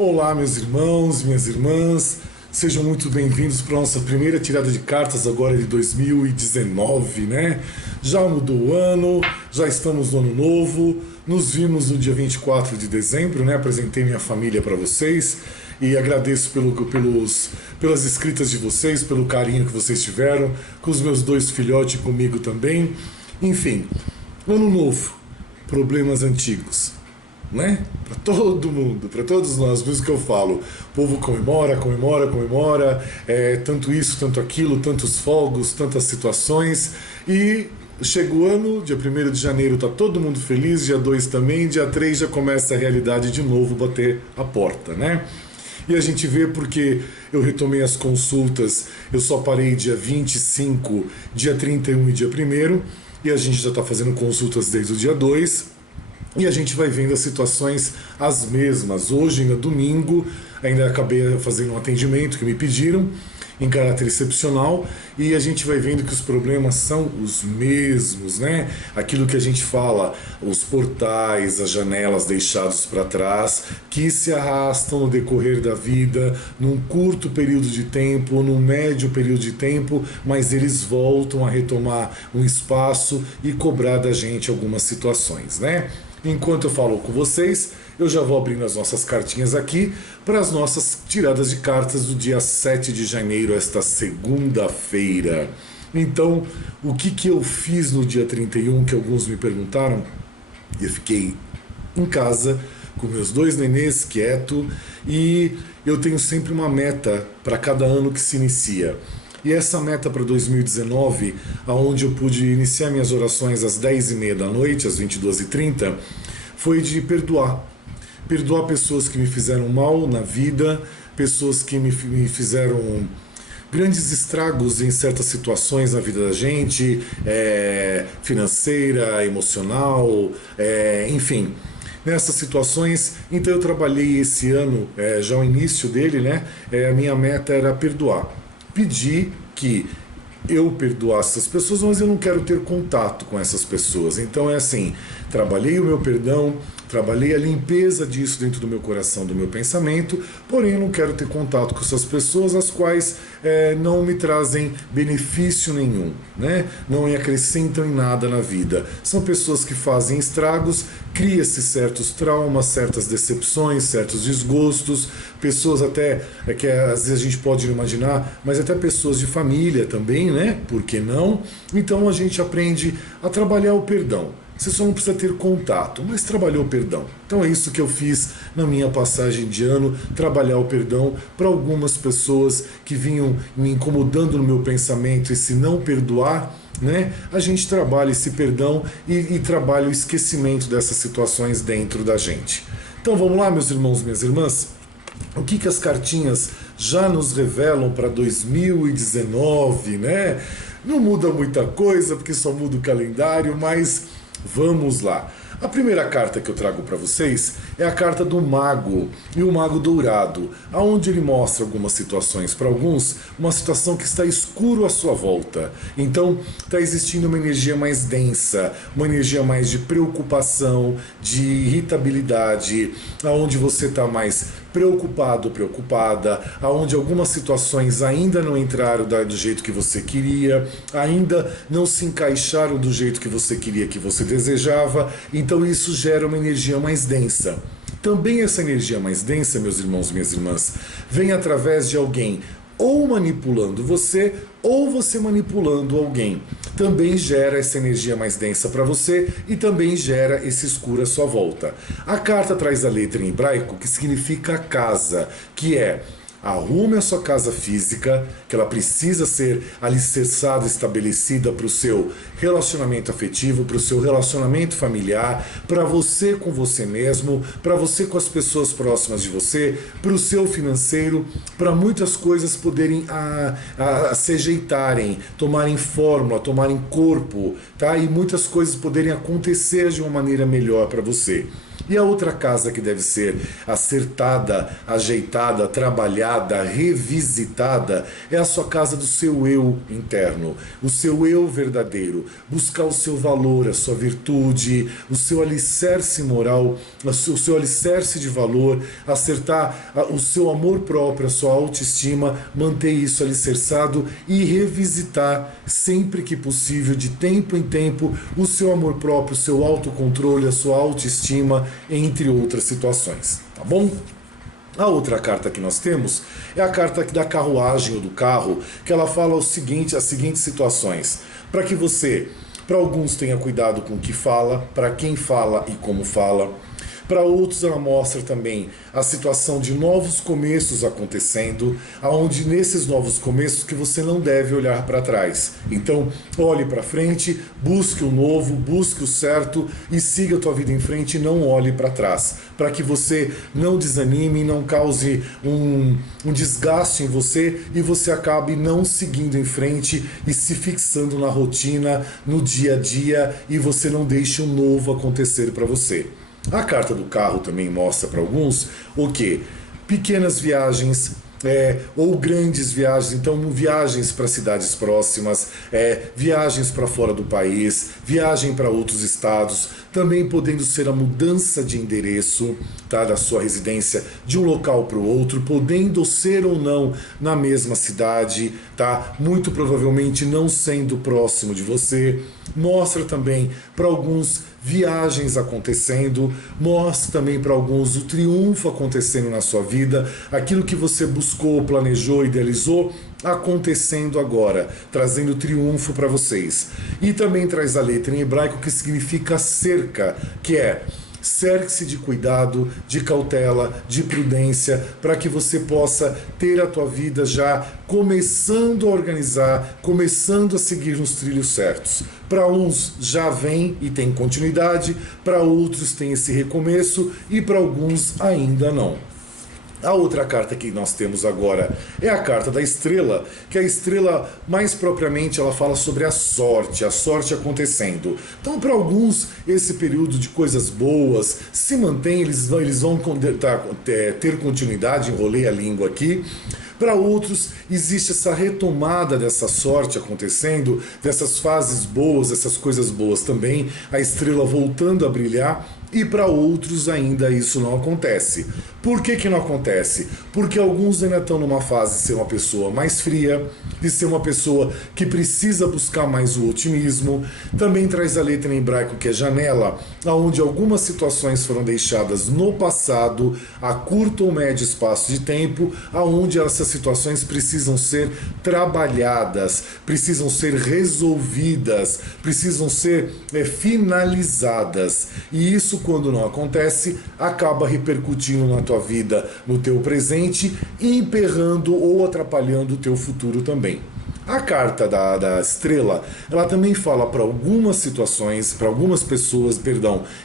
Olá, meus irmãos, minhas irmãs, sejam muito bem-vindos para a nossa primeira tirada de cartas agora de 2019, né? Já mudou o ano, já estamos no ano novo, nos vimos no dia 24 de dezembro, né? Apresentei minha família para vocês e agradeço pelas escritas de vocês, pelo carinho que vocês tiveram, com os meus dois filhotes comigo também. Enfim, ano novo, problemas antigos, né? Para todo mundo, para todos nós, por isso que eu falo, o povo comemora, tanto isso, tanto aquilo, tantos fogos, tantas situações, e chega o ano, dia 1º de janeiro tá todo mundo feliz, dia 2 também, dia 3 já começa a realidade de novo bater a porta, né? E a gente vê porque eu retomei as consultas, eu só parei dia 25, dia 31 e dia 1º, e a gente já está fazendo consultas desde o dia 2, e a gente vai vendo as situações as mesmas. Hoje, ainda domingo, ainda acabei fazendo um atendimento que me pediram, em caráter excepcional, e a gente vai vendo que os problemas são os mesmos, né? Aquilo que a gente fala, os portais, as janelas deixados para trás, que se arrastam no decorrer da vida, num curto período de tempo, num médio período de tempo, mas eles voltam a retomar um espaço e cobrar da gente algumas situações, né? Enquanto eu falo com vocês, eu já vou abrindo as nossas cartinhas aqui para as nossas tiradas de cartas do dia 7 de janeiro, esta segunda-feira. Então, o que eu fiz no dia 31, que alguns me perguntaram? Eu fiquei em casa com meus dois nenês, quieto, e eu tenho sempre uma meta para cada ano que se inicia. E essa meta para 2019, onde eu pude iniciar minhas orações às 10h30 da noite, às 22h30, foi de perdoar. Perdoar pessoas que me fizeram mal na vida, pessoas que me fizeram grandes estragos em certas situações na vida da gente, financeira, emocional, enfim. Nessas situações, então eu trabalhei esse ano, já o início dele, né? A minha meta era perdoar. Pedir que eu perdoasse essas pessoas, mas eu não quero ter contato com essas pessoas. Então é assim, trabalhei o meu perdão, trabalhei a limpeza disso dentro do meu coração, do meu pensamento, porém eu não quero ter contato com essas pessoas, as quais não me trazem benefício nenhum, né? Não me acrescentam em nada na vida. São pessoas que fazem estragos, cria-se certos traumas, certas decepções, certos desgostos, pessoas até que às vezes a gente pode imaginar, mas até pessoas de família também, né? Por que não? Então a gente aprende a trabalhar o perdão. Você só não precisa ter contato, mas trabalhou o perdão. Então é isso que eu fiz na minha passagem de ano, trabalhar o perdão para algumas pessoas que vinham me incomodando no meu pensamento, e se não perdoar, né, a gente trabalha esse perdão e trabalha o esquecimento dessas situações dentro da gente. Então vamos lá, meus irmãos, minhas irmãs? O que as cartinhas já nos revelam para 2019, né? Não muda muita coisa, porque só muda o calendário, mas vamos lá. A primeira carta que eu trago para vocês é a carta do Mago, e o Mago Dourado, aonde ele mostra algumas situações, para alguns, uma situação que está escuro à sua volta. Então, está existindo uma energia mais densa, uma energia mais de preocupação, de irritabilidade, aonde você está mais preocupado, preocupada, aonde algumas situações ainda não entraram do jeito que você queria, ainda não se encaixaram do jeito que você queria, que você desejava, então isso gera uma energia mais densa. Também essa energia mais densa, meus irmãos e minhas irmãs, vem através de alguém ou manipulando você, ou você manipulando alguém. Também gera essa energia mais densa para você e também gera esse escuro à sua volta. A carta traz a letra em hebraico que significa casa, que é: arrume a sua casa física, que ela precisa ser alicerçada, estabelecida para o seu relacionamento afetivo, para o seu relacionamento familiar, para você com você mesmo, para você com as pessoas próximas de você, para o seu financeiro, para muitas coisas poderem se ajeitarem, tomarem fórmula, tomarem corpo, tá? E muitas coisas poderem acontecer de uma maneira melhor para você. E a outra casa que deve ser acertada, ajeitada, trabalhada, revisitada, é a sua casa do seu eu interno, o seu eu verdadeiro. Buscar o seu valor, a sua virtude, o seu alicerce moral, o seu alicerce de valor, acertar o seu amor próprio, a sua autoestima, manter isso alicerçado e revisitar sempre que possível, de tempo em tempo, o seu amor próprio, o seu autocontrole, a sua autoestima, entre outras situações, tá bom? A outra carta que nós temos é a carta da carruagem ou do carro, que ela fala as seguintes situações. Para que você, para alguns, tenha cuidado com o que fala, para quem fala e como fala. Para outros, ela mostra também a situação de novos começos acontecendo, aonde nesses novos começos que você não deve olhar para trás. Então, olhe para frente, busque o novo, busque o certo e siga a tua vida em frente e não olhe para trás, para que você não desanime, não cause um desgaste em você e você acabe não seguindo em frente e se fixando na rotina, no dia a dia, e você não deixe o novo acontecer para você. A carta do carro também mostra para alguns o que? Pequenas viagens ou grandes viagens, então viagens para cidades próximas, viagens para fora do país, viagem para outros estados, também podendo ser a mudança de endereço, tá, da sua residência de um local para o outro, podendo ser ou não na mesma cidade, tá, muito provavelmente não sendo próximo de você. Mostra também para alguns viagens acontecendo, mostra também para alguns o triunfo acontecendo na sua vida, aquilo que você buscou, planejou, idealizou, acontecendo agora, trazendo triunfo para vocês. E também traz a letra em hebraico que significa cerca, que é: cerque-se de cuidado, de cautela, de prudência, para que você possa ter a tua vida já começando a organizar, começando a seguir nos trilhos certos. Para uns já vem e tem continuidade, para outros tem esse recomeço e para alguns ainda não. A outra carta que nós temos agora é a carta da estrela, que a estrela, mais propriamente, ela fala sobre a sorte acontecendo. Então, para alguns, esse período de coisas boas se mantém, eles vão ter continuidade, enrolei a língua aqui. Para outros, existe essa retomada dessa sorte acontecendo, dessas fases boas, dessas coisas boas também, a estrela voltando a brilhar. E para outros ainda isso não acontece. Por que não acontece? Porque alguns ainda estão numa fase de ser uma pessoa mais fria, de ser uma pessoa que precisa buscar mais o otimismo. Também traz a letra em hebraico que é janela, onde algumas situações foram deixadas no passado, a curto ou médio espaço de tempo, onde essas situações precisam ser trabalhadas, precisam ser resolvidas, precisam ser finalizadas. E isso, quando não acontece, acaba repercutindo na tua vida, no teu presente, emperrando ou atrapalhando o teu futuro também. A carta da estrela, ela também fala para algumas situações, para algumas pessoas,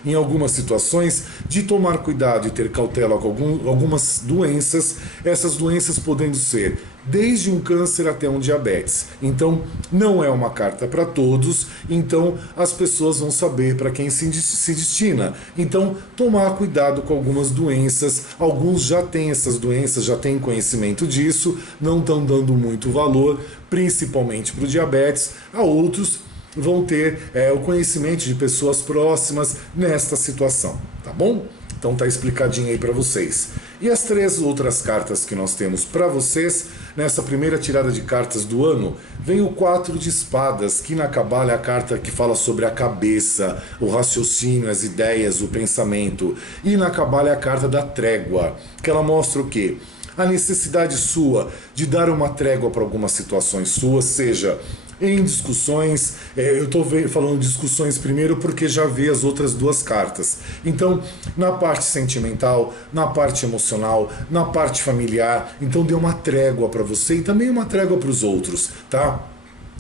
em algumas situações, de tomar cuidado e ter cautela com algumas doenças, essas doenças podendo ser desde um câncer até um diabetes. Então, não é uma carta para todos, então as pessoas vão saber para quem se destina. Então, tomar cuidado com algumas doenças, alguns já têm essas doenças, já têm conhecimento disso, não estão dando muito valor, principalmente para o diabetes, a outros vão ter o conhecimento de pessoas próximas nesta situação, tá bom? Então tá explicadinho aí para vocês. E as 3 outras cartas que nós temos para vocês, nessa primeira tirada de cartas do ano, vem o 4 de espadas, que na Cabala é a carta que fala sobre a cabeça, o raciocínio, as ideias, o pensamento. E na Cabala é a carta da trégua, que ela mostra o quê? A necessidade sua de dar uma trégua para algumas situações suas, seja em discussões, eu estou falando discussões primeiro porque já vi as outras 2 cartas. Então, na parte sentimental, na parte emocional, na parte familiar, então dê uma trégua para você e também uma trégua para os outros, tá?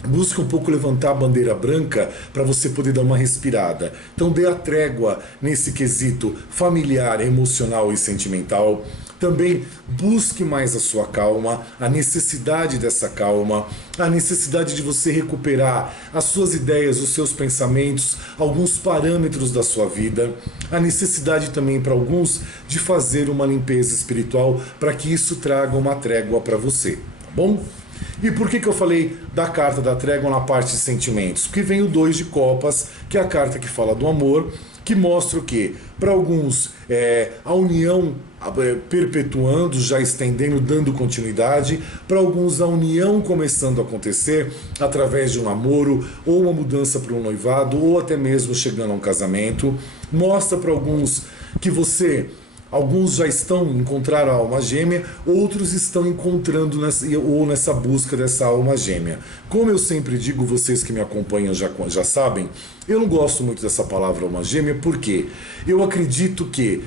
Busque um pouco levantar a bandeira branca para você poder dar uma respirada. Então dê a trégua nesse quesito familiar, emocional e sentimental. Também busque mais a sua calma, a necessidade dessa calma, a necessidade de você recuperar as suas ideias, os seus pensamentos, alguns parâmetros da sua vida, a necessidade também para alguns de fazer uma limpeza espiritual para que isso traga uma trégua para você, tá bom? E por que eu falei da carta da trégua na parte de sentimentos? Porque vem o 2 de copas, que é a carta que fala do amor, que mostra o quê? Para alguns, a união perpetuando, já estendendo, dando continuidade. Para alguns, a união começando a acontecer através de um namoro, ou uma mudança para um noivado, ou até mesmo chegando a um casamento. Mostra para alguns que alguns já estão encontrando a alma gêmea, outros estão encontrando nessa busca dessa alma gêmea. Como eu sempre digo, vocês que me acompanham já sabem, eu não gosto muito dessa palavra alma gêmea, porque eu acredito que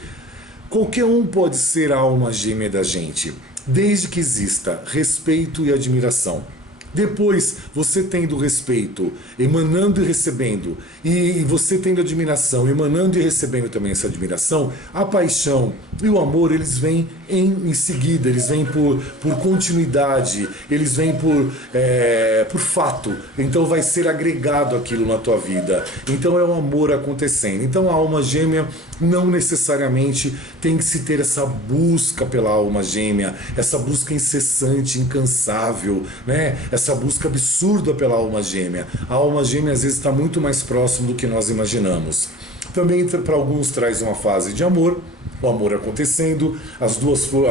qualquer um pode ser a alma gêmea da gente, desde que exista respeito e admiração. Depois, você tendo respeito, emanando e recebendo, e você tendo admiração, emanando e recebendo também essa admiração, a paixão e o amor, eles vêm em seguida, eles vêm por continuidade, eles vêm por fato. Então vai ser agregado aquilo na tua vida. Então é o amor acontecendo. Então a alma gêmea não necessariamente tem que se ter essa busca pela alma gêmea, essa busca incessante, incansável, né? Essa busca absurda pela alma gêmea. A alma gêmea às vezes está muito mais próximo do que nós imaginamos. Também para alguns traz uma fase de amor, o amor acontecendo, a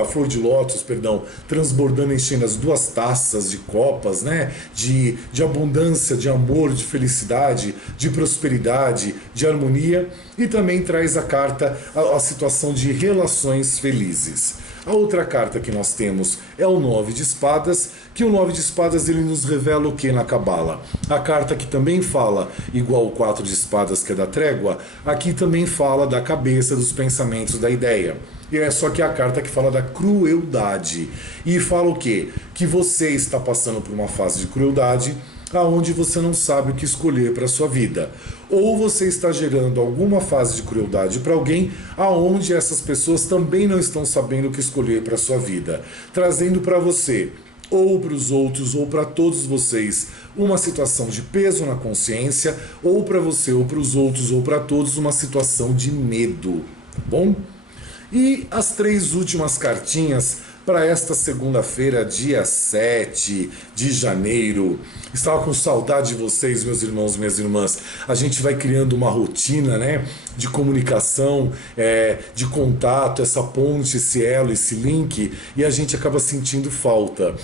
flor de lótus, transbordando, enchendo as duas taças de copas, né? De abundância, de amor, de felicidade, de prosperidade, de harmonia. E também traz a carta, a situação de relações felizes. A outra carta que nós temos é o 9 de espadas, que o 9 de espadas ele nos revela o que na Cabala? A carta que também fala, igual o 4 de espadas que é da trégua, aqui também fala da cabeça, dos pensamentos, da ideia. E é só que é a carta que fala da crueldade. E fala o quê? Que você está passando por uma fase de crueldade, aonde você não sabe o que escolher para a sua vida. Ou você está gerando alguma fase de crueldade para alguém, aonde essas pessoas também não estão sabendo o que escolher para a sua vida, trazendo para você, ou para os outros, ou para todos vocês, uma situação de peso na consciência, ou para você, ou para os outros, ou para todos, uma situação de medo, tá bom? E as 3 últimas cartinhas para esta segunda-feira, dia 7 de janeiro. Estava com saudade de vocês, meus irmãos, minhas irmãs. A gente vai criando uma rotina, né, de comunicação, de contato, essa ponte, esse elo, esse link, e a gente acaba sentindo falta.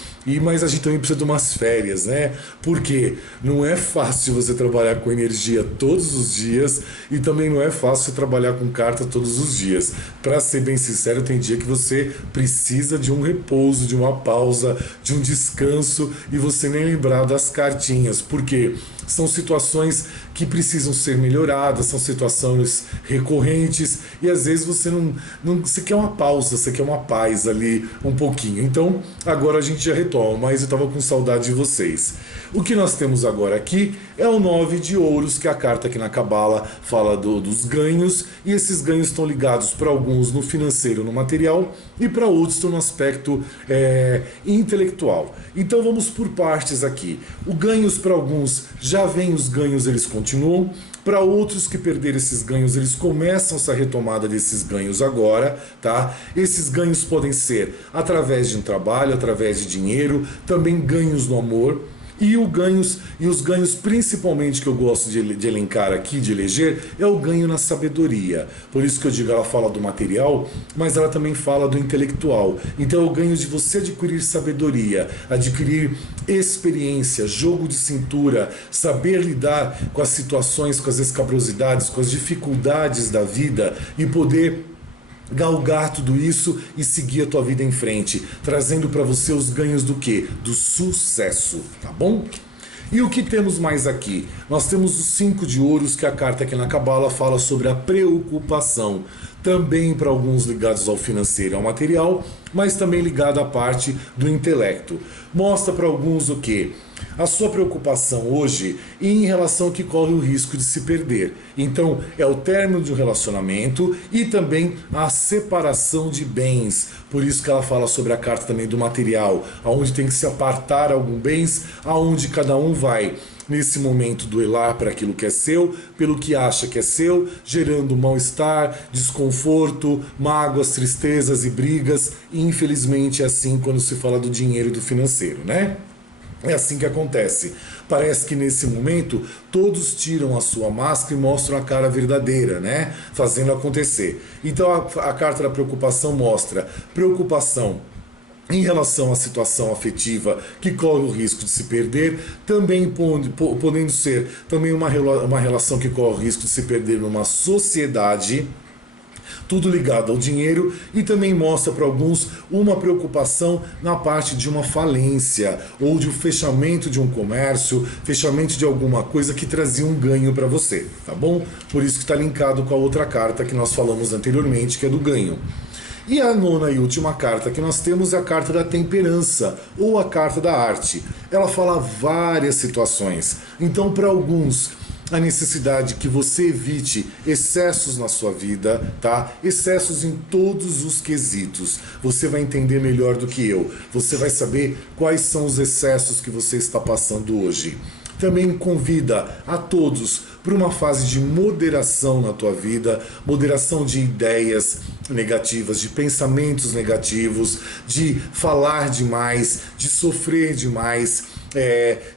Mas a gente também precisa de umas férias, né? Porque não é fácil você trabalhar com energia todos os dias e também não é fácil trabalhar com carta todos os dias. Para ser bem sincero, tem dia que você precisa de um repouso, de uma pausa, de um descanso e você nem lembrar das cartinhas, porque são situações que precisam ser melhoradas, são situações recorrentes e às vezes você quer uma pausa, você quer uma paz ali um pouquinho. Então agora a gente já retoma, mas eu estava com saudade de vocês. O que nós temos agora aqui é o 9 de ouros, que é a carta que na Cabala fala dos ganhos, e esses ganhos estão ligados para alguns no financeiro, no material, e para outros estão no aspecto intelectual. Então vamos por partes aqui. O ganhos para alguns, já vem os ganhos, eles continuam. Para outros que perderam esses ganhos, eles começam essa retomada desses ganhos agora, tá? Esses ganhos podem ser através de um trabalho, através de dinheiro, também ganhos no amor. E os ganhos principalmente que eu gosto de elencar aqui, de eleger, é o ganho na sabedoria. Por isso que eu digo, ela fala do material, mas ela também fala do intelectual. Então é o ganho de você adquirir sabedoria, adquirir experiência, jogo de cintura, saber lidar com as situações, com as escabrosidades, com as dificuldades da vida e poder galgar tudo isso e seguir a tua vida em frente, trazendo para você os ganhos do quê? Do sucesso, tá bom? E o que temos mais aqui? Nós temos os 5 de ouros, que é a carta que na Cabala fala sobre a preocupação, também para alguns ligados ao financeiro e ao material, mas também ligado à parte do intelecto. Mostra para alguns o quê? a sua preocupação hoje em relação ao que corre o risco de se perder. Então, é o término de um relacionamento e também a separação de bens. Por isso que ela fala sobre a carta também do material, aonde tem que se apartar alguns bens, aonde cada um vai nesse momento duelar para aquilo que é seu, pelo que acha que é seu, gerando mal-estar, desconforto, mágoas, tristezas e brigas. E infelizmente é assim quando se fala do dinheiro e do financeiro, né? É assim que acontece. Parece que nesse momento todos tiram a sua máscara e mostram a cara verdadeira, né? Fazendo acontecer. Então a carta da preocupação mostra preocupação em relação à situação afetiva que corre o risco de se perder, também podendo ser também uma relação que corre o risco de se perder numa sociedade, tudo ligado ao dinheiro, e também mostra para alguns uma preocupação na parte de uma falência ou de um fechamento de um comércio, fechamento de alguma coisa que trazia um ganho para você, tá bom? Por isso que está linkado com a outra carta que nós falamos anteriormente, que é do ganho. E a nona e última carta que nós temos é a carta da temperança, ou a carta da arte. Ela fala várias situações. Então, para alguns, a necessidade que você evite excessos na sua vida, tá? Excessos em todos os quesitos. Você vai entender melhor do que eu. Você vai saber quais são os excessos que você está passando hoje. Também convida a todos para uma fase de moderação na tua vida, moderação de ideias negativas, de pensamentos negativos, de falar demais, de sofrer demais,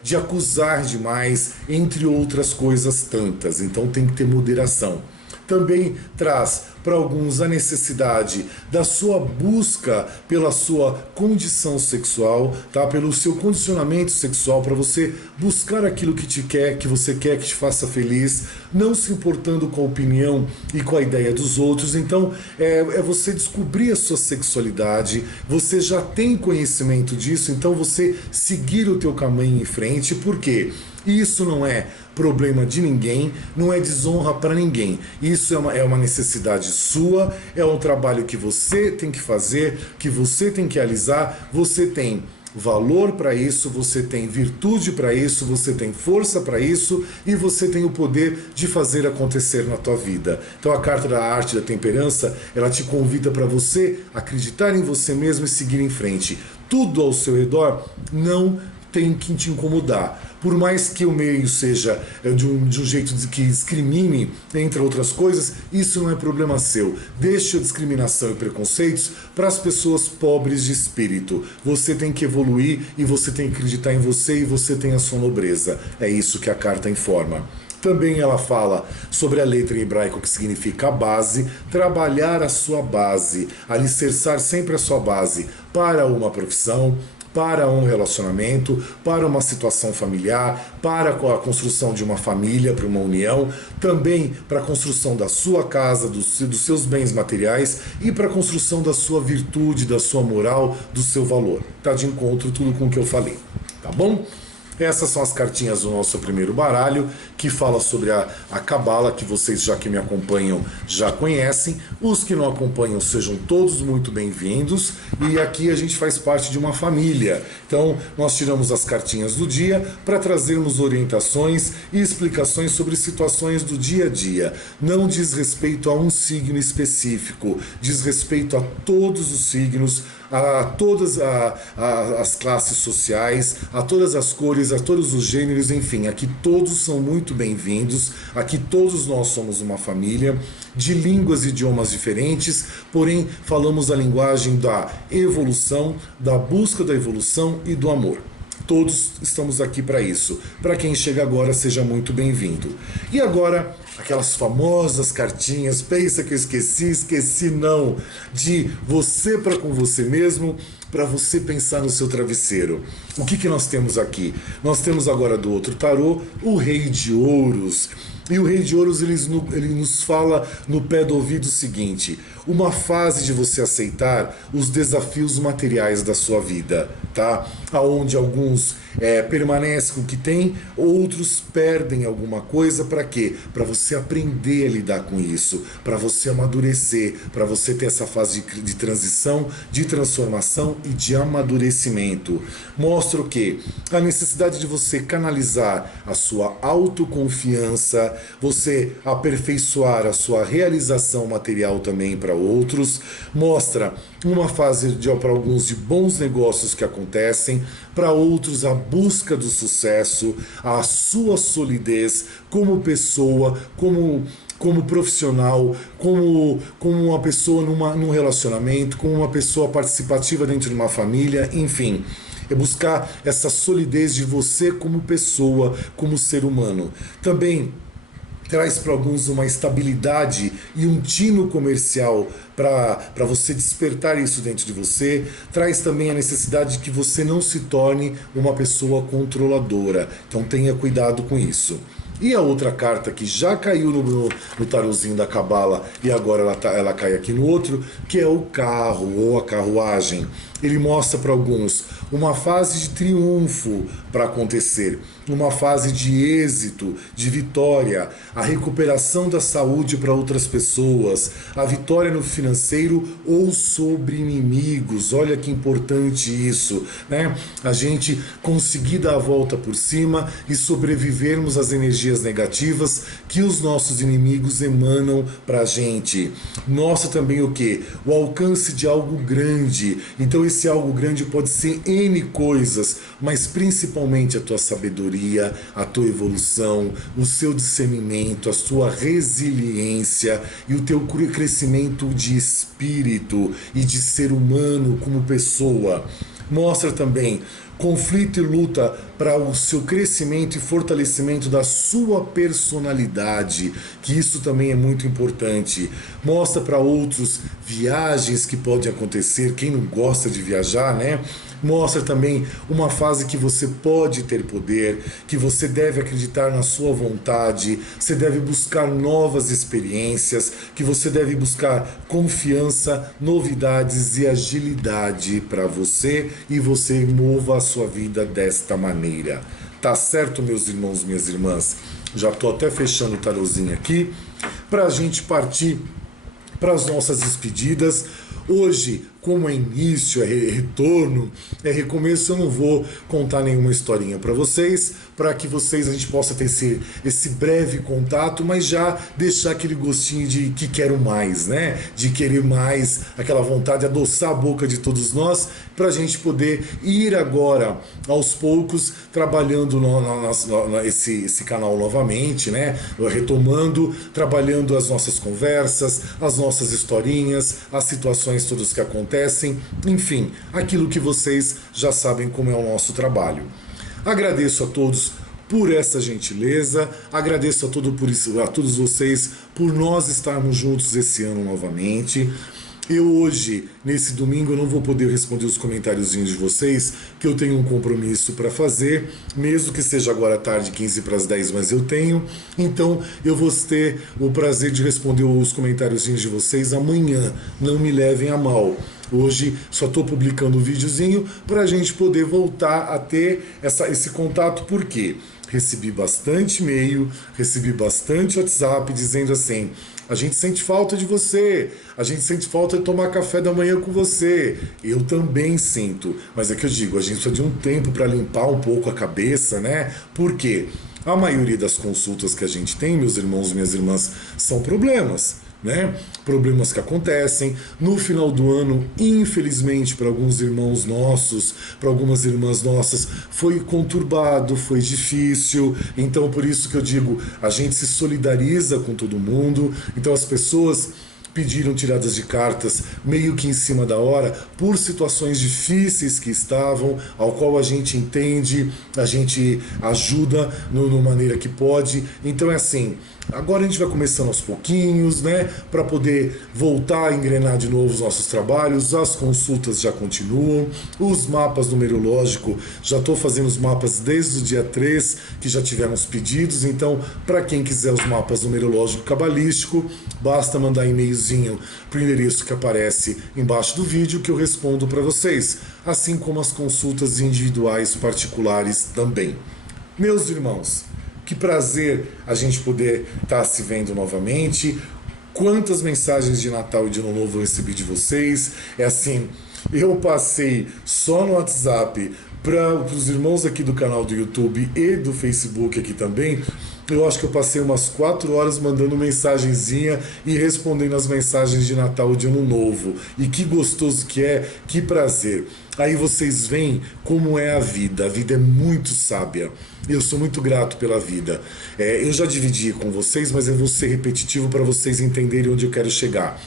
de acusar demais, entre outras coisas tantas. Então tem que ter moderação. Também traz para alguns a necessidade da sua busca pela sua condição sexual, tá? Pelo seu condicionamento sexual, para você buscar aquilo que você quer que te faça feliz, não se importando com a opinião e com a ideia dos outros. Então é você descobrir a sua sexualidade, você já tem conhecimento disso, então você seguir o teu caminho em frente. Por quê? Isso não é problema de ninguém, não é desonra para ninguém. Isso é uma necessidade sua, é um trabalho que você tem que fazer, que você tem que realizar. Você tem valor para isso, você tem virtude para isso, você tem força para isso e você tem o poder de fazer acontecer na tua vida. Então a carta da arte da temperança, ela te convida para você acreditar em você mesmo e seguir em frente. Tudo ao seu redor não tem que te incomodar. Por mais que o meio seja de um jeito que discrimine, entre outras coisas, isso não é problema seu. Deixe a discriminação e preconceitos para as pessoas pobres de espírito. Você tem que evoluir e você tem que acreditar em você e você tem a sua nobreza. É isso que a carta informa. Também ela fala sobre a letra em hebraico, que significa a base, trabalhar a sua base, alicerçar sempre a sua base para uma profissão, para um relacionamento, para uma situação familiar, para a construção de uma família, para uma união, também para a construção da sua casa, dos seus bens materiais e para a construção da sua virtude, da sua moral, do seu valor. Tá de encontro tudo com o que eu falei, tá bom? Essas são as cartinhas do nosso primeiro baralho, que fala sobre a Cabala, que vocês, já que me acompanham, já conhecem. Os que não acompanham, sejam todos muito bem-vindos. E aqui a gente faz parte de uma família. Então, nós tiramos as cartinhas do dia para trazermos orientações e explicações sobre situações do dia a dia. Não diz respeito a um signo específico, diz respeito a todos os signos, a todas as classes sociais, a todas as cores, a todos os gêneros, enfim, aqui todos são muito bem-vindos, aqui todos nós somos uma família de línguas e idiomas diferentes, porém falamos a linguagem da evolução, da busca da evolução e do amor. Todos estamos aqui para isso. Para quem chega agora, seja muito bem-vindo. E agora, aquelas famosas cartinhas, pensa que eu esqueci não, de você para com você mesmo, para você pensar no seu travesseiro. O que nós temos aqui? Nós temos agora do outro tarô o Rei de Ouros. E o Rei de Ouros ele nos fala no pé do ouvido o seguinte: uma fase de você aceitar os desafios materiais da sua vida, tá? Aonde alguns permanece com o que tem, outros perdem alguma coisa. Para quê? Para você aprender a lidar com isso, para você amadurecer, para você ter essa fase de transição, de transformação e de amadurecimento. Mostra o quê? A necessidade de você canalizar a sua autoconfiança, você aperfeiçoar a sua realização material também para outros. Mostra uma fase para alguns de bons negócios que acontecem, para outros a busca do sucesso, a sua solidez como pessoa, como profissional, como uma pessoa num relacionamento, como uma pessoa participativa dentro de uma família, enfim. É buscar essa solidez de você como pessoa, como ser humano. Também traz para alguns uma estabilidade e um tino comercial para você despertar isso dentro de você. Traz também a necessidade de que você não se torne uma pessoa controladora. Então tenha cuidado com isso. E a outra carta que já caiu no tarôzinho da Cabala e agora ela cai aqui no outro, que é o carro ou a carruagem. Ele mostra para alguns uma fase de triunfo para acontecer, uma fase de êxito, de vitória, a recuperação da saúde para outras pessoas, a vitória no financeiro ou sobre inimigos. Olha que importante isso, né? A gente conseguir dar a volta por cima e sobrevivermos às energias negativas que os nossos inimigos emanam para a gente. Mostra também o que? O alcance de algo grande. Então esse algo grande pode ser N coisas, mas principalmente a tua sabedoria, a tua evolução, o seu discernimento, a sua resiliência e o teu crescimento de espírito e de ser humano como pessoa. Mostra também conflito e luta para o seu crescimento e fortalecimento da sua personalidade, que isso também é muito importante. Mostra para outros viagens que podem acontecer, quem não gosta de viajar, né? Mostra também uma fase que você pode ter poder, que você deve acreditar na sua vontade, você deve buscar novas experiências, que você deve buscar confiança, novidades e agilidade para você e você mova a sua vida desta maneira. Tá certo, meus irmãos, minhas irmãs? Já tô até fechando o tarôzinho aqui para a gente partir para as nossas despedidas. Hoje, como é início, é retorno, é recomeço, eu não vou contar nenhuma historinha para vocês, para que a gente possa ter esse breve contato, mas já deixar aquele gostinho de que quero mais, né? De querer mais, aquela vontade de adoçar a boca de todos nós, para a gente poder ir agora, aos poucos, trabalhando esse canal novamente, né? Retomando, trabalhando as nossas conversas, as nossas historinhas, as situações todas que acontecem, enfim, aquilo que vocês já sabem como é o nosso trabalho. Agradeço a todos por essa gentileza, agradeço a todos vocês por nós estarmos juntos esse ano novamente. Eu hoje, nesse domingo, eu não vou poder responder os comentáriozinhos de vocês, que eu tenho um compromisso para fazer, mesmo que seja agora tarde, 15 para as 10, mas eu tenho. Então, eu vou ter o prazer de responder os comentáriozinhos de vocês amanhã. Não me levem a mal. Hoje só estou publicando um videozinho para a gente poder voltar a ter esse contato, porque recebi bastante e-mail, recebi bastante WhatsApp dizendo assim: a gente sente falta de você, a gente sente falta de tomar café da manhã com você. Eu também sinto, mas é que eu digo, a gente precisa de um tempo para limpar um pouco a cabeça, né? Por quê? A maioria das consultas que a gente tem, meus irmãos e minhas irmãs, são problemas. Né? Problemas que acontecem no final do ano, infelizmente para alguns irmãos nossos, para algumas irmãs nossas, foi conturbado, foi difícil. Então por isso que eu digo, a gente se solidariza com todo mundo. Então as pessoas pediram tiradas de cartas meio que em cima da hora, por situações difíceis que estavam, ao qual a gente entende, a gente ajuda na maneira que pode. Então é assim, agora a gente vai começando aos pouquinhos, né, para poder voltar a engrenar de novo os nossos trabalhos. As consultas já continuam, os mapas numerológicos, já estou fazendo os mapas desde o dia 3, que já tivemos pedidos. Então, para quem quiser os mapas numerológico cabalístico, basta mandar e-mailzinho e-mailzinho para o endereço que aparece embaixo do vídeo que eu respondo para vocês, assim como as consultas individuais particulares também. Meus irmãos, que prazer a gente poder estar se vendo novamente. Quantas mensagens de Natal e de Ano Novo eu recebi de vocês. É assim, eu passei só no WhatsApp para os irmãos aqui do canal do YouTube e do Facebook aqui também. Eu acho que eu passei umas 4 horas mandando mensagenzinha e respondendo as mensagens de Natal e de Ano Novo. E que gostoso que é, que prazer. Aí vocês veem como é a vida é muito sábia. Eu sou muito grato pela vida. Eu já dividi com vocês, mas eu vou ser repetitivo para vocês entenderem onde eu quero chegar.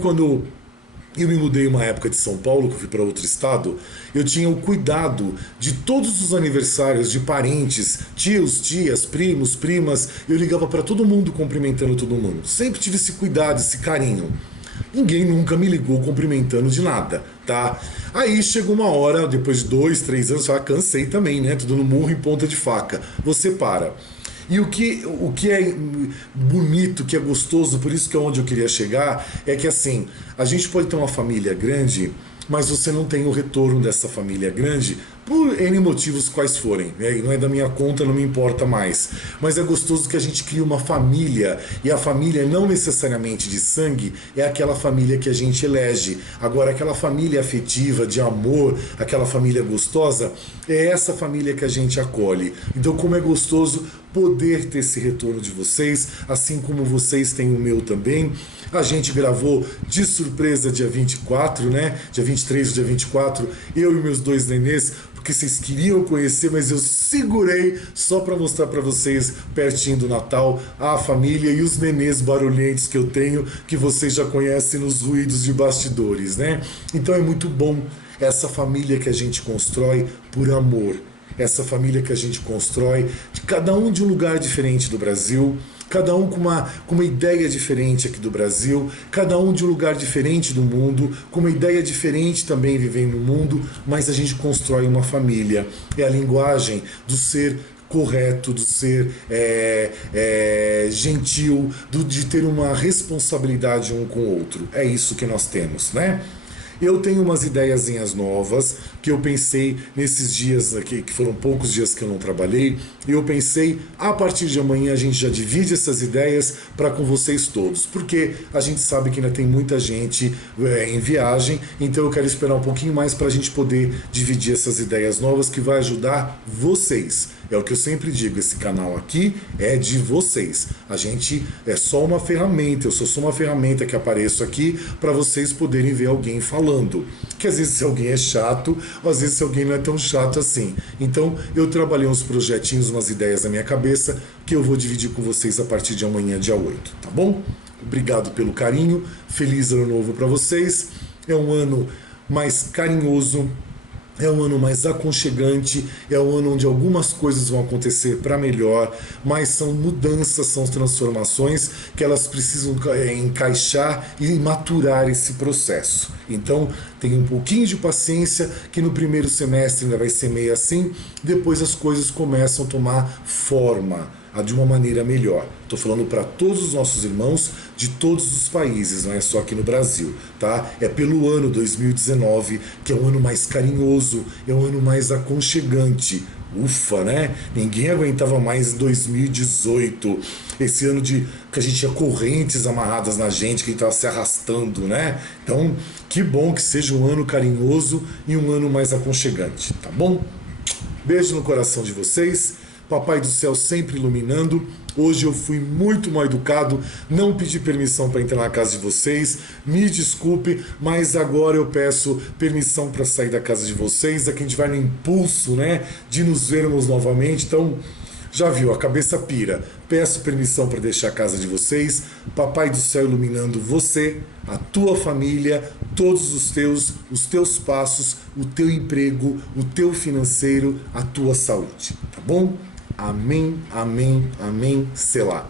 Quando eu me mudei uma época de São Paulo, que eu fui para outro estado, eu tinha o cuidado de todos os aniversários de parentes, tios, tias, primos, primas. Eu ligava para todo mundo cumprimentando todo mundo. Sempre tive esse cuidado, esse carinho. Ninguém nunca me ligou cumprimentando de nada, tá? Aí chegou uma hora, depois de 2, 3 anos, já cansei também, né? Tudo no murro em ponta de faca. Você para. E o que é bonito, que é gostoso, por isso que é onde eu queria chegar, é que assim, a gente pode ter uma família grande, mas você não tem o retorno dessa família grande por N motivos quais forem, né? Não é da minha conta, não me importa mais. Mas é gostoso que a gente cria uma família, e a família não necessariamente de sangue, é aquela família que a gente elege. Agora, aquela família afetiva, de amor, aquela família gostosa, é essa família que a gente acolhe. Então, como é gostoso poder ter esse retorno de vocês, assim como vocês têm o meu também. A gente gravou de surpresa dia 24, né? Dia 23 e dia 24, eu e meus 2 nenês, porque vocês queriam conhecer, mas eu segurei só para mostrar para vocês, pertinho do Natal, a família e os nenês barulhentos que eu tenho, que vocês já conhecem nos ruídos de bastidores, né? Então é muito bom essa família que a gente constrói por amor. Essa família que a gente constrói, de cada um de um lugar diferente do Brasil, cada um com uma ideia diferente aqui do Brasil, cada um de um lugar diferente do mundo, com uma ideia diferente também vivendo no mundo, mas a gente constrói uma família. É a linguagem do ser correto, do ser gentil, de ter uma responsabilidade um com o outro. É isso que nós temos, né? Eu tenho umas ideiazinhas novas que eu pensei nesses dias aqui, que foram poucos dias que eu não trabalhei, e eu pensei, a partir de amanhã a gente já divide essas ideias para com vocês todos, porque a gente sabe que ainda tem muita gente em viagem, então eu quero esperar um pouquinho mais para a gente poder dividir essas ideias novas que vai ajudar vocês. É o que eu sempre digo, esse canal aqui é de vocês. A gente é só uma ferramenta, eu sou só uma ferramenta que apareço aqui para vocês poderem ver alguém falando. Que às vezes alguém é chato, ou às vezes alguém não é tão chato assim. Então eu trabalhei uns projetinhos, umas ideias na minha cabeça que eu vou dividir com vocês a partir de amanhã, dia 8, tá bom? Obrigado pelo carinho, feliz ano novo para vocês. É um ano mais carinhoso, é um ano mais aconchegante, é um ano onde algumas coisas vão acontecer para melhor, mas são mudanças, são transformações que elas precisam encaixar e maturar esse processo. Então, tenha um pouquinho de paciência, que no primeiro semestre ainda vai ser meio assim, depois as coisas começam a tomar forma, de uma maneira melhor. Estou falando para todos os nossos irmãos de todos os países, não é só aqui no Brasil, tá? É pelo ano 2019, que é um ano mais carinhoso, é um ano mais aconchegante. Ufa, né? Ninguém aguentava mais 2018, esse ano que a gente tinha correntes amarradas na gente, que a gente estava se arrastando, né? Então, que bom que seja um ano carinhoso e um ano mais aconchegante, tá bom? Beijo no coração de vocês. Papai do Céu sempre iluminando. Hoje eu fui muito mal educado, não pedi permissão para entrar na casa de vocês. Me desculpe, mas agora eu peço permissão para sair da casa de vocês. Aqui a gente vai no impulso, né, de nos vermos novamente. Então, já viu, a cabeça pira. Peço permissão para deixar a casa de vocês. Papai do Céu iluminando você, a tua família, todos os teus passos, o teu emprego, o teu financeiro, a tua saúde. Tá bom? Amém, amém, amém, selá.